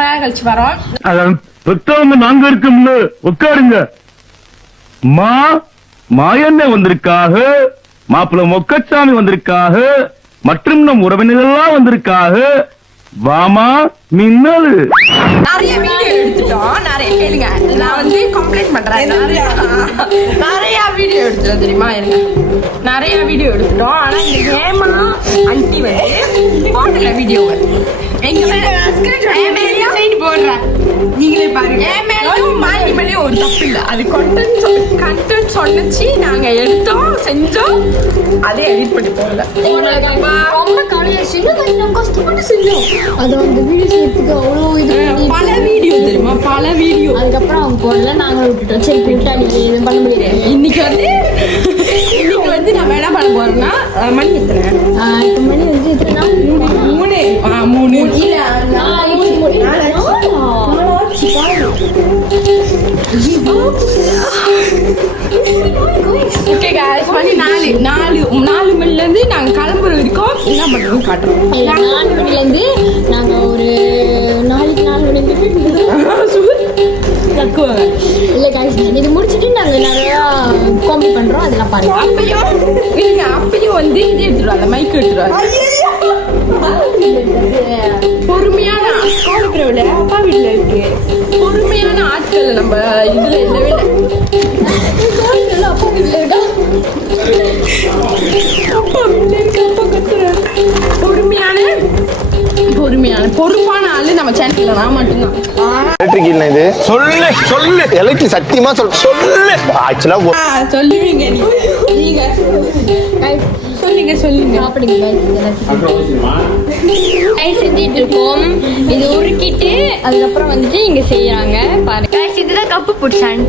ரொம்ப நேரம் கழிச்சு வரோம். பெத்தவங்க நாங்க இருக்கோம்னு உட்காருங்க. மாயண்ண வந்திருக்காக, மாப்பிள்ள மொக்கச்சாமி வந்திருக்காக, மற்றும் நம் உறவினர்கள்லாம் வந்திருக்காக. வாமா மின்னல். நிறைய வீடியோ எடுத்துட்டோம். நிறைய கேளுங்க, நான் வந்து கம்ப்ளைண்ட் பண்றேன். நிறைய வீடியோ எடுத்துட்டோம் தெரியுமா? இருங்க, நிறைய வீடியோ எடுத்துட்டோம். ஆனா இந்த கேமா அன்டி வந்து போட்டல வீடியோ போடுறேன். நீங்களே பாருங்க. என் மேலும் மாண்டி மேலேயும் ஒரு தப்பு இல்லை. அது கண்டென்ட் சொன்னச்சு, நாங்க எடுத்தோம், செஞ்சோம், அதே எடிட் பண்ணி போடல. ரொம்ப கவலையாச்சு, கஷ்டப்பட்டு செஞ்சோம். அது அந்த வீடியோ செய்யறதுக்கு அவ்வளோ இது பல வீடியோ தெரியுமா, பல வீடியோ. அதுக்கப்புறம் அவங்க போடல, நாங்க விட்டுட்டோம். சரி விட்டா நீங்க எதுவும் பண்ண முடியாது. இன்னைக்கு வந்து நம்ம என்ன பண்ண போறோம்னா, மணி எத்தனை? இப்போ மணி வந்து எத்தனை? மூணு ஓகே गाइस, மணி 4 மணில இருந்து நாங்க கிளம்புற வரைக்கும் என்ன பண்றோம் காட்டுறோம். 4 மணில இருந்து நாங்க ஒரு நாளைக்கு 4 மணிக்கு தக்குவாங்க. இல்ல गाइस, இது முடிச்சிட்டு நாங்க நிறைய காமெடி பண்றோம், அதெல்லாம் பாருங்க. அப்பயும் வந்து இது எடுத்துருவாங்க, மைக் எடுத்துருவாங்க. பொறுமையான இருக்கிற அப்பா வீட்டுல இருக்கு. பொறுமையான ஆட்கள் நம்ம இதுல இல்லவே இல்லை. அப்பா வீட்டுல இருக்கா, அப்பா வீட்டுல இருக்கு, அப்பா கத்துறாரு. பொறுமையான பொறுப்பான ஆளு நம்ம சேனல்ல நான் மட்டும்தான். எலக்ட்ரிக் இல்ல இது. சொல்லு எலக்ட்ரிக் சத்தியமா சொல்லு. ஆக்சுவலா சொல்லுவீங்க நீங்க சொல்லுங்க சாப்பிடுங்க. செஞ்சிட்டு இருக்கோம். இது உருக்கிட்டு அதுக்கப்புறம் வந்துட்டு இங்க செய்யறாங்க பாருங்க. இதுதான் கப்பு பிடிச்சான்.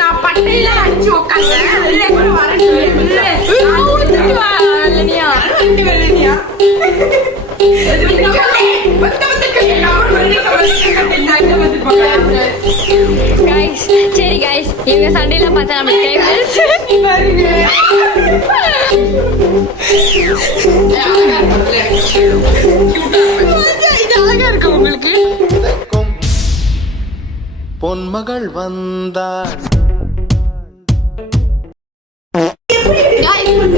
நான் பட்டையில அடிச்சு உட்காந்தேன். சரி गाइस, இவங்க சண்டையெல்லாம் பார்த்தா நமக்கு அழகா இருக்கு உங்களுக்கு. பொன்மகள் வந்தாள்.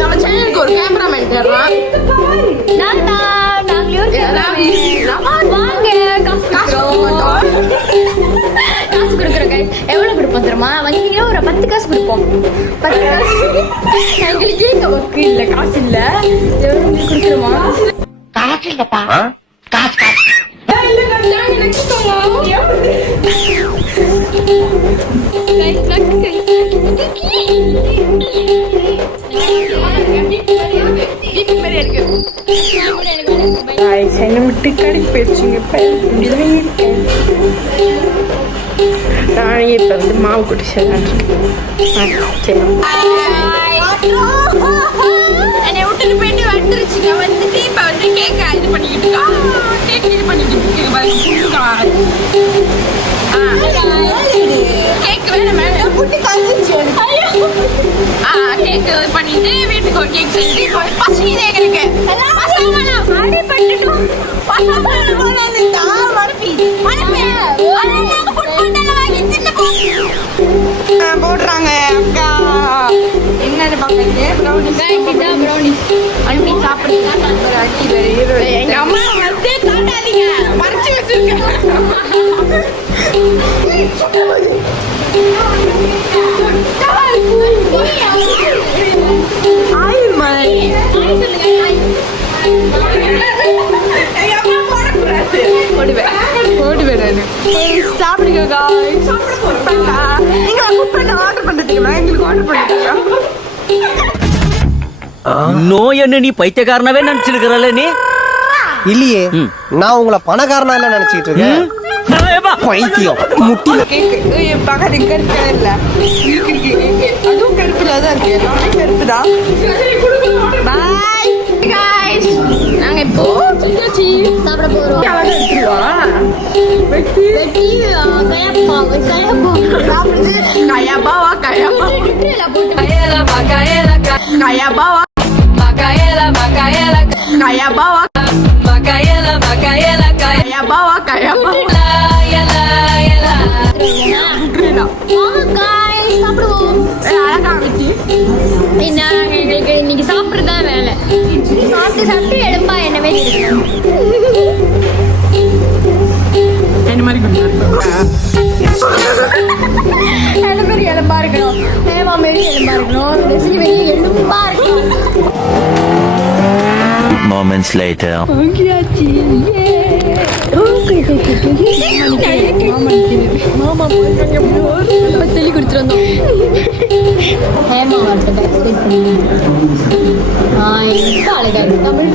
நம்ம சேனலுக்கு ஒரு கேமராமேன் தேடுறான். காசு கொடுக்குறோம் guys. எவ்வளவு கொடுப்போம் தெரியுமா? வந்தீங்கன்னா ஒரு 10 காசு கொடுப்போம். 10 காசு எங்களுக்கு இங்க ஒர்க்கு இல்ல, காசு இல்ல. எவ்வளவு கொடுக்குறோமா? காசு இல்லப்பா. காசு என்னை விட்டு கடைக்கு போயிடுச்சுங்க. நான் இப்ப வந்து மாவு குட்டி செய்யலாம். என்னை விட்டுட்டு போயிட்டு வந்துருச்சுங்க. வந்துட்டு இப்ப வந்து கேக் இது பண்ணிக்கிட்டு கேக் இது பண்ணிக்கிட்டு கேக் வேணும் மேடம். கேக் பண்ணிட்டு வீட்டுக்கு ஒரு கேக் செஞ்சு பசிக்குது எங்களுக்கு. போடுறாங்க அக்கா. என்னன்னு பாக்குறீங்க? ப்ரௌனி அண்ணி சாப்பிடுறீங்களா? எங்க அம்மா வந்து காட்டாதீங்க, மறைச்சு வச்சிருக்கேன். சாப்பிடுங்க. நீங்க ஆர்டர் பண்றீங்களா? எங்களுக்கு ஆர்டர் பண்றீங்களா? நோய் என்ன நீ பைத்தியக்காரனாவே நினைச்சிருக்கிறல்ல நீ? இல்லையே, நான் உங்களை பணக்காரனா இல்ல நினைச்சிட்டு இருக்கேன். பைத்தியம் முட்டில பக்கத்து கருப்பு இல்ல, அதுவும் கருப்புல தான் இருக்கு. கருப்பு தான். பாய் गाइस, நாங்க இப்போ சாப்பிட போறோம். வெட்டி வெட்டி கயப்பா சாப்பிடுது கயபாவா கயபா டிட்ரேல போட்டு கயபாவா கயபாவா கயபாவா கயபா சாப்பிடுவோம். அழகா வெட்டி எங்களுக்கு இன்னைக்கு சாப்பிட்றதுதான் வேலை. சாப்பிட்டு எலும்பா என்னவே இருக்கணும். என்ன மாதிரி என்ன மாரி எலும்பா இருக்கணும், தேவா மாரி எலும்பா இருக்கணும், டெஸ்லி வெளியே எலும்பா இருக்கணும். Moments later. மாமா சொல்லி கொடுத்துட்டு வந்தோம். ஹேமா வரட்டும் எக்ஸ்பெக்ட் பண்ணி எங்க அழகா இருக்கு தமிழ்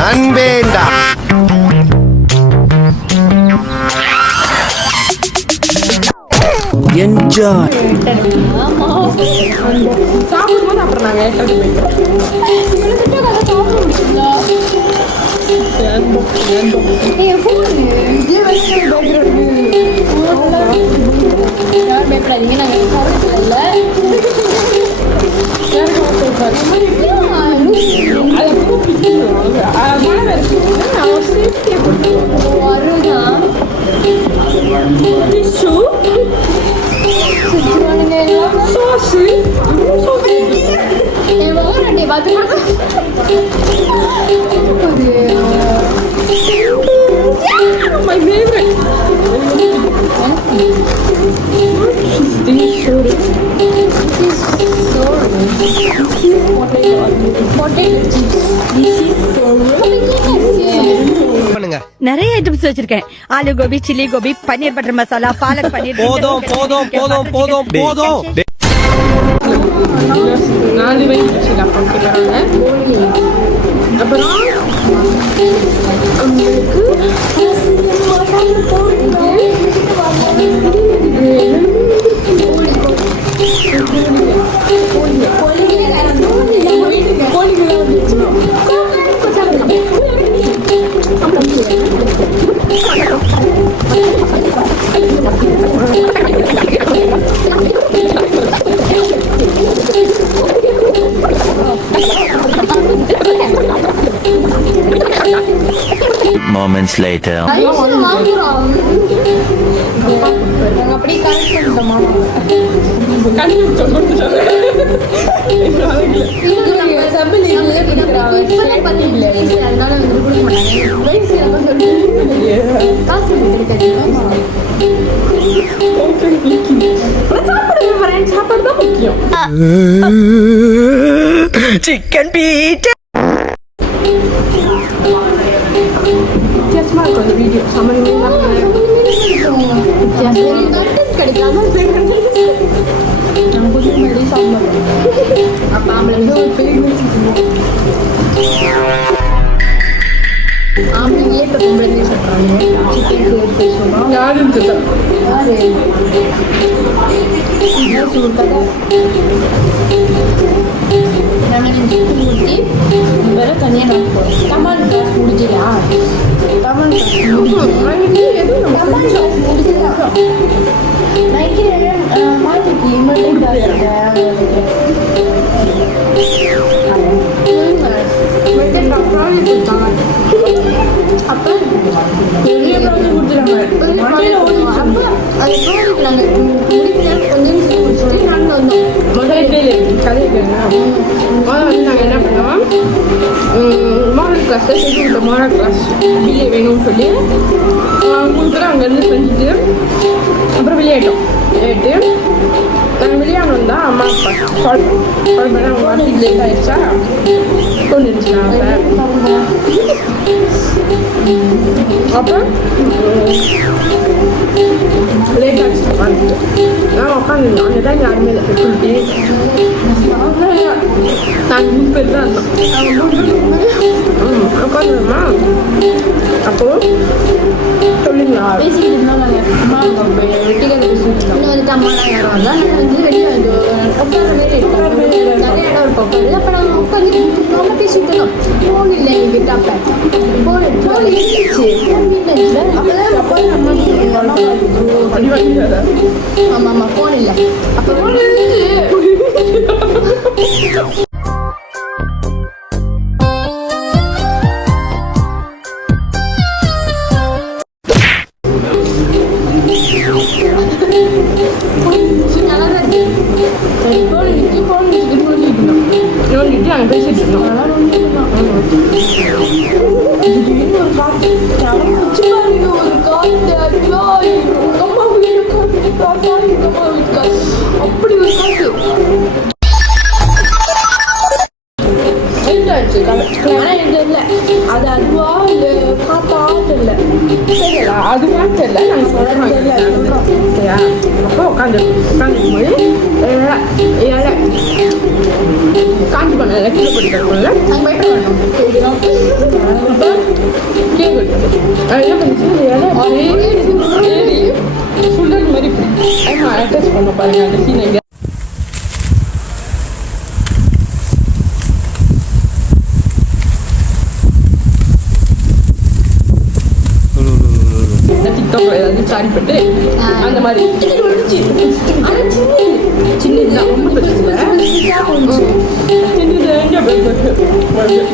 நண்பேண்டா Enjoy. சாப்பிடும்போது அப்புறம் நாங்க ஏற்றது யாரும் பயப்படாதீங்க, நாங்கள் கவலைப்படல. வருதான் my favorite. பண்ணுங்க. நிறைய ஐட்டம்ஸ் வச்சிருக்கேன். ஆலு கோபி, சில்லி கோபி, பன்னீர் பட்டர் மசாலா, பாலக் பன்னீர். போதும் போதும் போதும் போதும் போதும். 4 வயசு போட்டுக்கிறாங்க. அப்புறம் Moments later. அப்படியே கரெக்ட் பண்ணிட்டோமா? சாப்பாடு தான் முக்கியம். Chicken feet. வித்தியாசமா இருக்கும் அந்த வீடியோ. கிடைக்காம அப்ப ஆம்பளை ஆம்பளைங்களே இப்ப பொம்பளை சொல்றாங்க. சிக்கன் பேசுவோம். யாரும் தெரியும். ஊற்றி வேற தனியாக நான் போகிறேன். கமான் கிளாஸ் முடிஞ்சிடா. கமான் கிளாஸ் முடிஞ்சிடா. நைட்டு மாற்றிக்கு அப்போ பெரிய ப்ராஜெக்ட் கொடுத்துருவாங்க. அது ப்ராஜெக்ட் நாங்கள் முடிக்கல கொஞ்சம் சொல்லி நாங்கள் வந்தோம். முதல்ல கதை கேளுங்க. வந்து நாங்கள் என்ன பண்ணோம், மாடல் கிளாஸில் செஞ்சு கொடுத்த மாடல் கிளாஸ் பிஏ வேணும்னு சொல்லி 3 பேரும் அங்கேருந்து செஞ்சுட்டு அப்புறம் விளையாட்டோம். விளையாட்டு நாங்கள் விளையாடணும் தான் அம்மா அப்பா கால் பண்ண அவங்க வாட்டி லேட் ஆயிடுச்சா கொண்டு இருந்துச்சுனாங்க. அப்போ லேட் ஆச்சு உட்காந்துட்டு நான் உட்காந்துருந்தோம். அந்த டைம் யாருமே இல்லை. சொல்லிட்டு நாங்கள் 3 பேர் தான் இருந்தோம். உட்காந்துருமா அப்போது சொல்லுங்களா பேசிக்கிட்டு இருந்தோம். நாங்கள் அம்மா வெட்டிக்கார பேசிக்கிட்டு இருந்தோம். வந்துட்டு அம்மா யாரும் வந்தால் நாங்கள் வந்து வெளியே உட்கார மாதிரி இருக்கும் நிறைய இடம் இருக்கும் உட்காந்து அப்போ நாங்கள் உட்காந்து ரொம்ப பேசிட்டு இருந்தோம் ஃபோன் இல்லை எங்கிட்ட அப்போ ஃபோன் இருந்துச்சு ஆமாம் ஆமாம் ஃபோன் இல்லை அப்போ நாங்கள் பேசிட்டு இருந்தோம் அப்படி ஒரு காத்து ஆனா இது இல்ல அது அதுவா இல்ல காத்தா தெரியல தெரியல அதுவா தெரியல நாங்க சொல்றோம் சரியா அப்போ உட்காந்து போய் காஞ்சி பண்ணல கீழே போட்டுருக்கோம்ல நாங்கள் போயிட்டு வரணும் அப்போ கீழே போட்டு என்ன பண்ணிச்சு ஏறி சுண்டல் மாதிரி அட்டாச் பண்ண பாருங்க அந்த சீனை இங்க டிக்டாக் ஏதாவது ஸ்டார்ட் பண்ணிட்டு அந்த மாதிரி சின்னதுதான் ரொம்ப பெருசு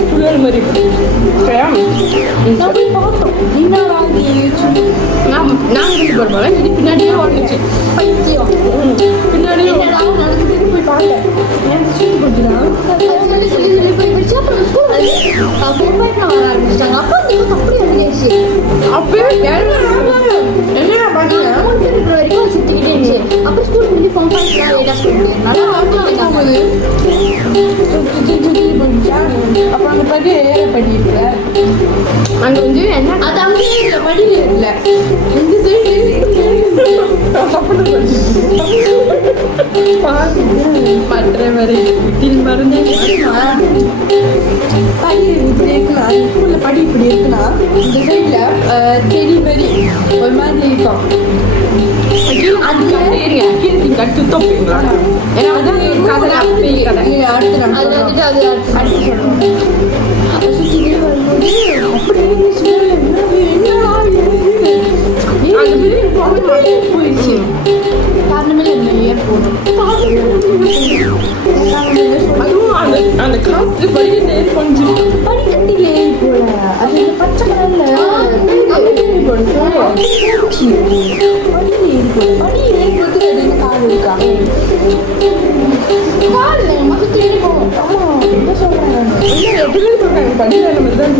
சுண்டல் மாதிரி நாங்கள் போடுவோம் இது பின்னாடியே ஓடுச்சு பின்னாடியே போய் பார்த்தேன் அப்பயே என்ன பார்த்தேன் சுத்திக்கிட்டே இருந்துச்சு அப்புறம் ஸ்கூல் முடிஞ்சு ஃபோன் பண்ணி நல்லா பார்க்கலாம் அப்புறம் அந்த படி ஏற படி இருக்குல்ல அங்க வந்து என்ன அது அங்கே படியில இருக்குல்ல இந்த சைடு மற்ற வரை வீட்டில் மருந்து படி இப்படி இருக்குன்னா ஸ்கூல்ல படி இப்படி இருக்குன்னா இந்த சைட்ல செடி மாதிரி ஒரு மாதிரி இருக்கும் அது ஏறியா கீழே கட்டு தோப்பீங்களா ஏன்னா அதான் கதெல்லாம் கடை அடுத்து நம்ம அது வந்துட்டு அது அடுத்து சொல்லுவோம் சுற்றிக்கிட்டே வரும்போது அப்படியே என்னடா போயிடுச்சு காரணமே நிறைய போகணும் அதுவும் அந்த காற்று படியே நேர் கொஞ்சம் படிக்கட்டில ஏறி போல அது இந்த பச்சை கலர்ல படியில் ஏறி போட்டு அது என்ன காடு இருக்கா காடு மொத்தம் தேடி போவோம் என்ன சொல்றாங்க படியில நம்ம தான்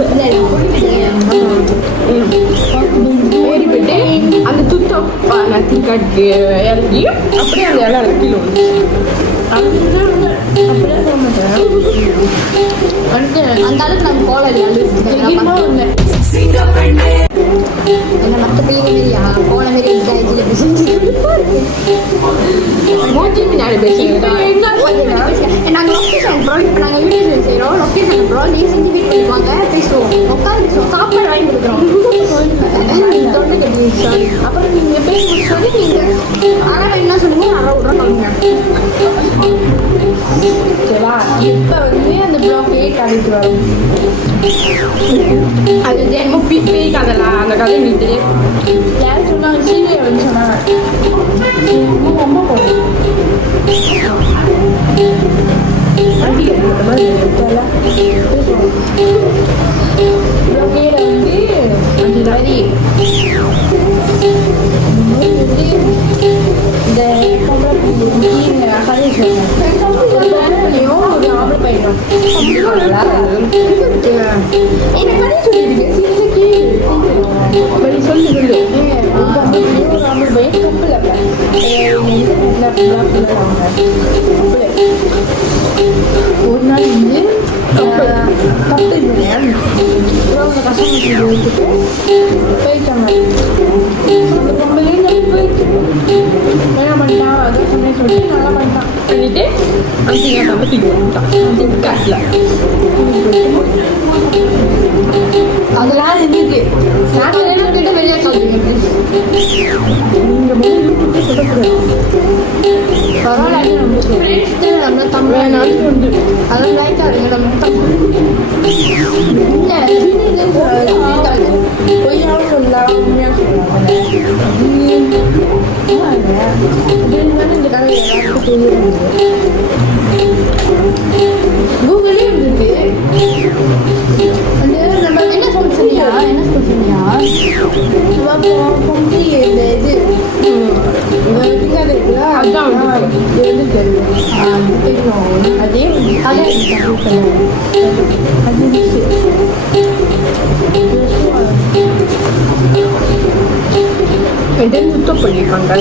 ஏறி போயிட்டு அந்த துத்தம் நத்திக்காட்டுக்கு இறங்கி அப்படியே அந்த இடம் கீழே வந்து அப்படியே போக மாட்டேன் அந்த அளவுக்கு நம்ம போல என்ன மற்ற பிள்ளைங்க மாரியா போன மாரி மூஞ்சி பின்னாடி பேசுறீங்க நாங்கள் லொக்கேஷன் ப்ரோ இப்போ நாங்கள் வீடியோ செய்கிறோம் லொக்கேஷன் ப்ரோ நீங்கள் செஞ்சு வீட் பண்ணிக்குவாங்க பேசுவோம் உட்காந்து பேசுவோம் சாப்பாடு வாங்கி கொடுக்குறோம் தொண்டை கட்டி சாரி அப்புறம் நீங்கள் பேசி முடிச்சோடனே நீங்கள் ஆனால் என்ன சொல்லுங்க அரை விட்றோம் சொல்லுங்க ஓகேவா இப்போ வந்து அந்த ப்ளாக் 8 அடித்து வரும் அது வந்து என்னமோ பேய் கதைலாம் அந்த கதை எங்களுக்கு தெரியும் யாரும் சொன்னாங்க சீனியை வந்து சொன்னாங்க ரொம்ப போகும் வந்து அந்த மாதிரி இந்த கதை சொல்லுங்க ஒரு ஆம்பளை பையனும் என்ன கதை சொல்லிடுங்க சொல்லு சொல்லு ஒரு ஆம்பளை பையன் ஒரு நாள் வந்து கப்பல் இல்லையா ரொம்ப கஷ்டம் வச்சுட்டு போயிட்டாங்க அந்த பொம்பளை போயிட்டு என்ன பண்ணிட்டான் அதை சொன்னேன் சொல்லிட்டு நல்லா பண்ணிட்டான் பண்ணிட்டு அந்த நம்ம தூக்கி விட்டான் காட்டில் அதெல்லாம் இருந்துச்சு நான் கல்யாணம் கிட்ட வெளியே சொல்றீங்க நீங்கள் யூடியூப்ல சொல்லக்கூடாது பரவாயில்ல ஃப்ரெண்ட்ஸ் தான் நம்ம தமிழ் வேணாலும் உண்டு. அதெல்லாம் லைக் ஆகுங்க நம்ம தமிழ் இல்லை பொய்யாவும் சொல்லலாம் உண்மையாக சொல்லலாம் இந்த கதை எல்லாருக்கும் தெரியும் கூகுளே இருக்கு அந்த நம்ம என்ன ஸ்கூல் சொன்னியா பொங்கி இந்த இது இருக்குல்ல அதான் வந்து இது வந்து தெரியும் தெரியும் அதே அதே அது இதை சுத்தம் பண்ணிருக்காங்க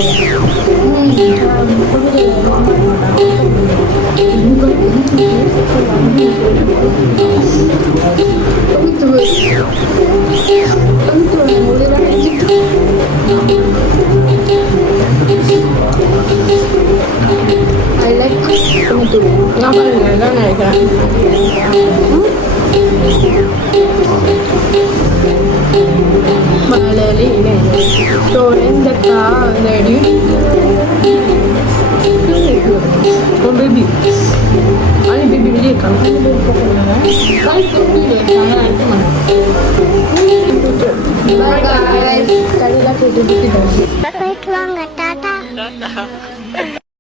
I like நான் பாருங்க எல்லாம் நினைக்கிறேன் மலரிலே தோழந்த காதடி பேபி அனி பேபி வெளியே இருக்காங்க Bye guys. Tadi lah kita